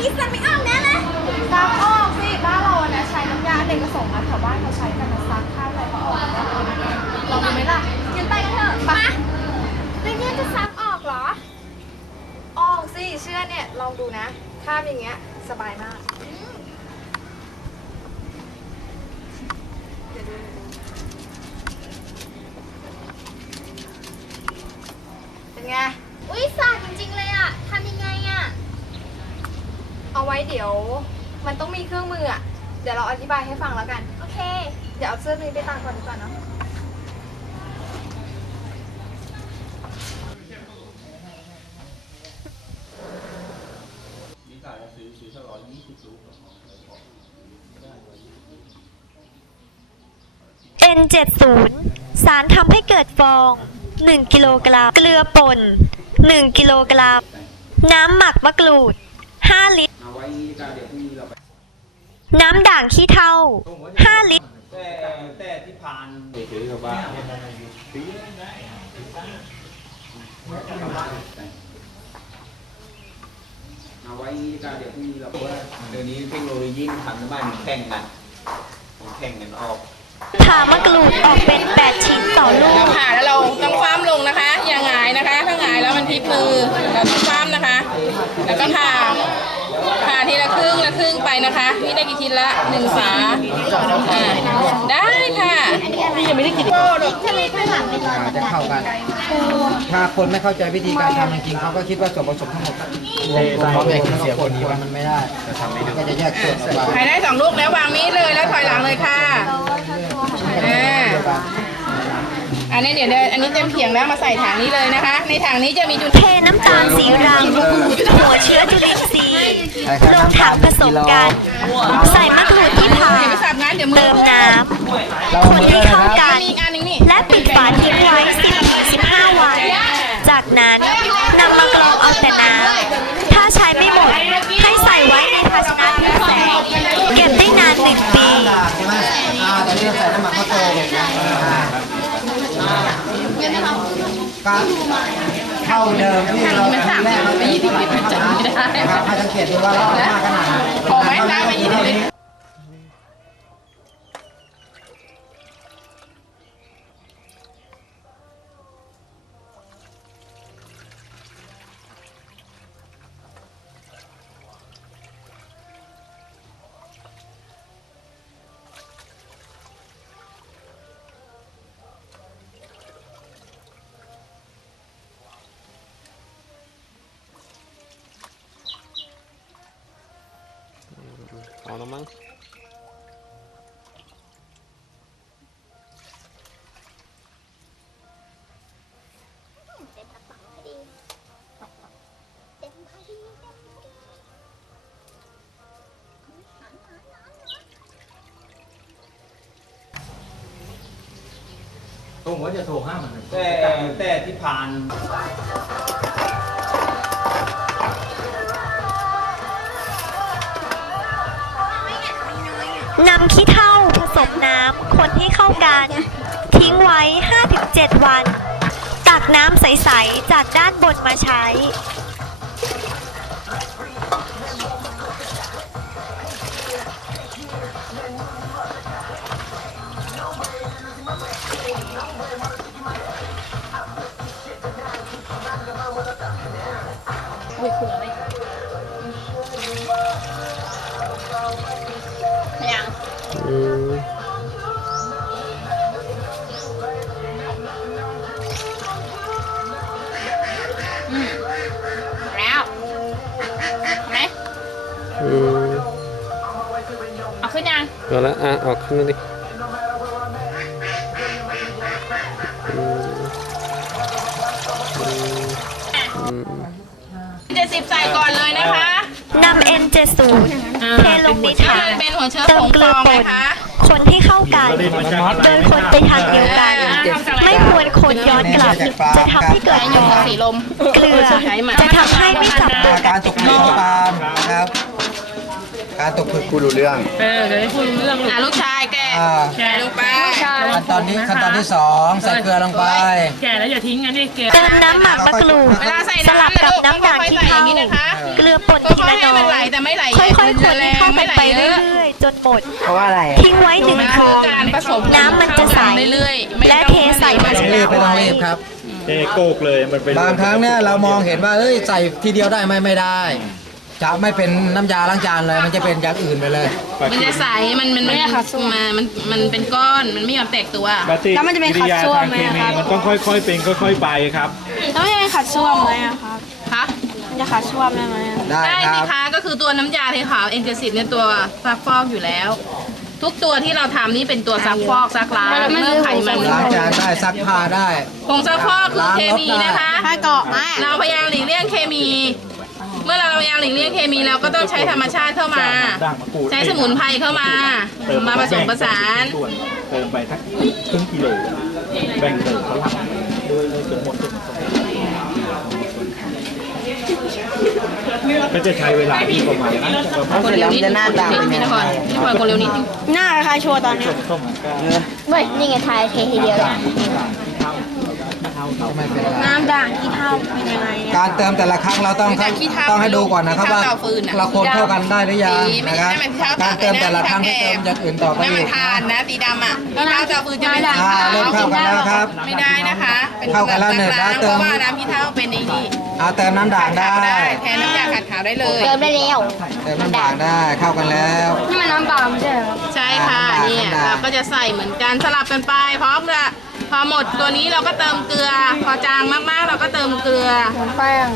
นี้ซักไม่ออกแน่เลยซักออกสิบ้านเราอะนะใช้น้ำยาอเนกประสงค์นะแถวบ้านเขาใช้กันนะซักข้าวอะไรก็ออกนะลองดูไหมล่ะงั้นไปกันเถอะมาแล้วเนี่ยจะซักออกเหรอ ออกสิเชื่อเนี่ยลองดูนะข้ามอย่างเงี้ยสบายมากเดี๋ยวดูเป็นไง อุ้ยสาดจริงๆเลยอะทำยังไงอะ เดี๋ยว มันต้องมีเครื่องมืออะ เดี๋ยวเราอธิบายให้ฟังแล้วกัน โอเค เดี๋ยวเอาเสื้อนี้ไปตากก่อนดีกว่าเนาะ มีจ่ายภาอยยี่สิบรูป N70 สารทำให้เกิดฟอง 1 กิโลกรัม เกลือป่น 1 กิโลกรัม น้ำหมักมะกรูด 5 ลิตร น้ำด่างขี้เถ้า5 ลิตร แต่แต่ที่ผ่านถือกับว่าเอาไว้การเดี๋ยวพรุ่งนี้เราว่าเดี๋ยวนี้เทคโนโลยีทำบ้านแข่งกันแข่งกันออกผ่ามะกรูดออกเป็น 8 ชิ้นต่อลูกเราผ่าแล้วเราต้องคว่ำลงนะคะ อย่าหงายนะคะ ถ้าหงายแล้วมันพลิกมือเราต้องคว่ำนะคะ แล้วก็ผ่าทีละครึ่งละครึ่ง ไปนะคะนี่ได้กี่ชิ้นละหนึ่งฝาอ่าได้ค่ะนี่ยังไม่ได้กินโอ้ดอกอาจจะเข้ากัน ถ้าคนไม่เข้าใจวิธีการทำจริงๆเขาก็คิดว่าส่วนผสมทั้งหมดรวมรวมเขาเองแล้วก็คนคนมันไม่ได้ก็จะแยกส่วนออกมาใครได้สองลูกแล้ววางมีดเลยแล้วถอยหลังเลยค่ะอ่าอันนี้เดี๋ยวเดี๋ยวอันนี้เต็มเขียงแล้วมาใส่ถังนี้เลยนะคะ ในถังนี้จะมีจุดเทน้ำตาลสีรังหัวเชื้อจุลินทรีย์ ลงถังผสมกัน ใส่มะกรูดที่ผ่าเดี๋ยวไปสับงานเดี๋ยวมืเติอมน้เราำคนมือให้เลยเข้านะครับกันมีอีกอันหนึงนี่และปิดฝาทิ้งไว้10-15 วัน จากนั้นนำมากรองเอาแต่น้ำถ้าใช้ไม่หมด ให้ใส่ไว้ในภาชนะทึบแสงเก็บได้นานหนึ่งปีด่างใช่ไหมอ่าตอนนี้เราใส่น้ำมันข้าวโพดอ่า ก็เท่าเดิมที่เราแรกเรายี่สิบลิตรนะครับให้สังเกตดูว่าเราเอามากขนาดไหนพอไหมน้ำไปยี่สิบลิตรเอา แต่แต่ที่ผ่านนำขี้เถ้าผสมน้ำคนให้เข้ากัน ทิ้งไว้ 5-7 วัน ตักน้ำใส ๆ จากด้านบนมาใช้ เอาละอะออกขึ้นมาดิเจ็ดสิบใส่ก่อนเลยนะคะนำ N70 เทลงในถังเป็นหัวเชื้อเติผมงเกฟลือองป่นนะคะคนให้เข้ากัน โดยคนไปทางเดียวกัน ไม่ควรคนย้อนกลับ จะทำให้เกิดฟองสีลมเกลือจะทำให้ไม่จับตัวกักานรตติกดผลึหกม้อปาล์มนะครับ การตกผลึกกูรู้เรื่องอะลูกชายแกอ่าแกลงไปอัขั้นตอนนี้ขั้นตอนที่สองใส่เกลือลงไป แก่แล้วอย่าทิ้งนะนี่แก่เติมน้ำหมักมะกรูดเวลาใส่สลับน้ำนะกับลูกต้องน้ำด่างค่อยๆที่ใส่อย่าเข้างนี้นะคะเกลือป่นค่ทีอยละๆให้น้อมันไหลยแต่ไม่ไหลค่อยๆคนแรให้งเข้ากัไม่นไหลไปเยเรื่อะอยๆจนหมด เพราะว่าอะไรทิ้งไว้หนึ่งมันฟคือองการผสมน้ำมันจะใส เรื่อยๆไม่และต้องเทใส่ภาชไม่ต้องนะรีบไม่ต้องรีบครับ เทโกกเลยมันเป็นบางครั้งเนี่ยเรามองเห็นว่าเอ้ยใส่ทีเดียวได้ไหมไม่ได้ จะไม่เป็นน้ำยาล้างจานเลย มันจะเป็นอย่างอื่นไปเลย มันจะใส มันมันมันมา มันมันเป็นก้อน มันไม่ยอมแตกตัว ปฏิกิริยาทางเคมีมันต้องค่อยๆเป็นค่อยๆไปครับ แล้วมันจะเป็นขัดส้วมไหมอะครับคะมันจะขัดส้วมได้ไหมอะได้ได้คสิรับ คะ ก็คือตัวน้ำยาเทขาวเอนเจสิตเนี่ยตัวซักฟอกอยู่แล้ว ทุกตัวที่เราทำนี่เป็นตัวซักฟอกซักล้างเมื่อไขมันล้างจานได้ซักผ้าได้ ผงซักฟอกคือเคมีนะคะ ถ้าเกาะมากเราพยายามหลีกเลี่ยงเคมีเมื่อเราพยายามหลีกเลี่ยงเคมีเราก็ต้องใช้ธรรมชาติเข้ามาด่างมะกรูดใช้สมุนไพรเข้ามา มาผสมผสานส่วนเติมไปทักครึ่งกิโลแบ่งเติมเขาทำด้วยเลยจนหมดจนหมดก็จะใช้เวลาที่ประมาณนั้นประมาณคนเร็วนิดนึงพี่นครพี่พลอยคนเร็วนิดนึงหน้าคล้ายๆโชว์ตอนเนี้ยต้มก็เว้ยนี่ไงทายเททีเดียวเลย ไม่เป็นไรน้ำด่างที่เท่าเป็นยังไงเนี่ย การเติมแต่ละครั้งเราต้องต้องให้ดูก่อนนะครับว่าเราคนเข้ากันได้หรือยังสีไม่นะคใช่รับมันเท้าการเติมแต่ละครั้งให้เติมอย่างอื่นต่อไปน้ำมัอีนก ทานนะสีดำอะที่เท้าจะฟืนจะเป็นสีอ่าขาวเริ่มเข้ากันแล้วครับ ไม่ได้นะคะเป็นเข้ากันแล้วเนี่ยล้างเติเพมราะว่าน้ำที่เท้าเป็นไอ้นี่อ่าเติมน้ำด่างขัดได้ ขาวได้แทนน้ำยาขัดขาวได้เลย เติมได้แล้วเติมน้ำด่างได้เข้ากันแล้ว นี่มันน้ำเปล่าไม่ใช่เหรอใช่ค่ะน้ำด่างเนี่ยน้ำด่าง เราก็จะใส่เหมือนกันสลับกันไปพร้อมละ พอหมดตัวนี้เราก็เติมเกลือ พอจางมากๆ เราก็เติมเกลือ แป้ง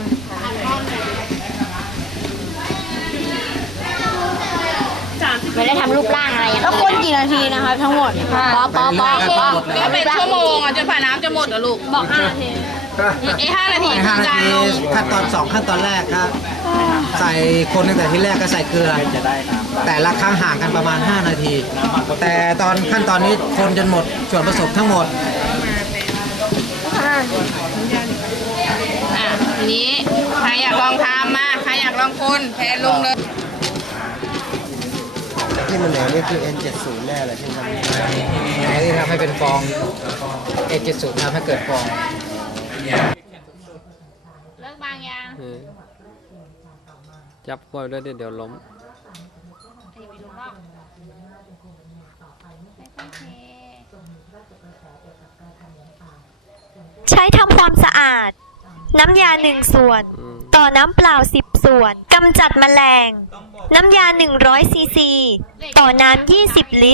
ไม่ได้ทำรูปร่างอะไรอย่างแล้วคนกี่นาทีนะครับทั้งหมดปอปอปอ ก็เป็นชั่วโมงอะจนฝ่าน้ำจะหมดเหรอลูก บอกห้านาที ไอ้ห้านาทีในคืห้าอนาการทีลงขั้นตอนสองขั้นตอนแรกครับ ใส่คนตั้งแต่ที่แรกก็ใส่เกลือจะได้น้ำแต่ละครั้งห่างกันประมาณ 5 นาที แต่ตอนขั้นตอนนี้คนจนหมดส่วนผสมทั้งหมดอะทีนี้ใครอยากลองทำมาใครอยากลองคนแทนลงเลย ที่มันเหลวนี่คือ N70 แน่เลยใช่ไหมที่ทำให้เป็นฟองเอเจสูทำให้เกิดฟอง เลิกบางยังจับกล้วยด้วยเดี๋ยวล้มใช้ทำความสะอาด น้ำยา1ส่วนต่อน้ำเปล่า10ส่วนกำจัดแมลง น้ำยา100ซีซี ต่อน้ำ20 ลิตร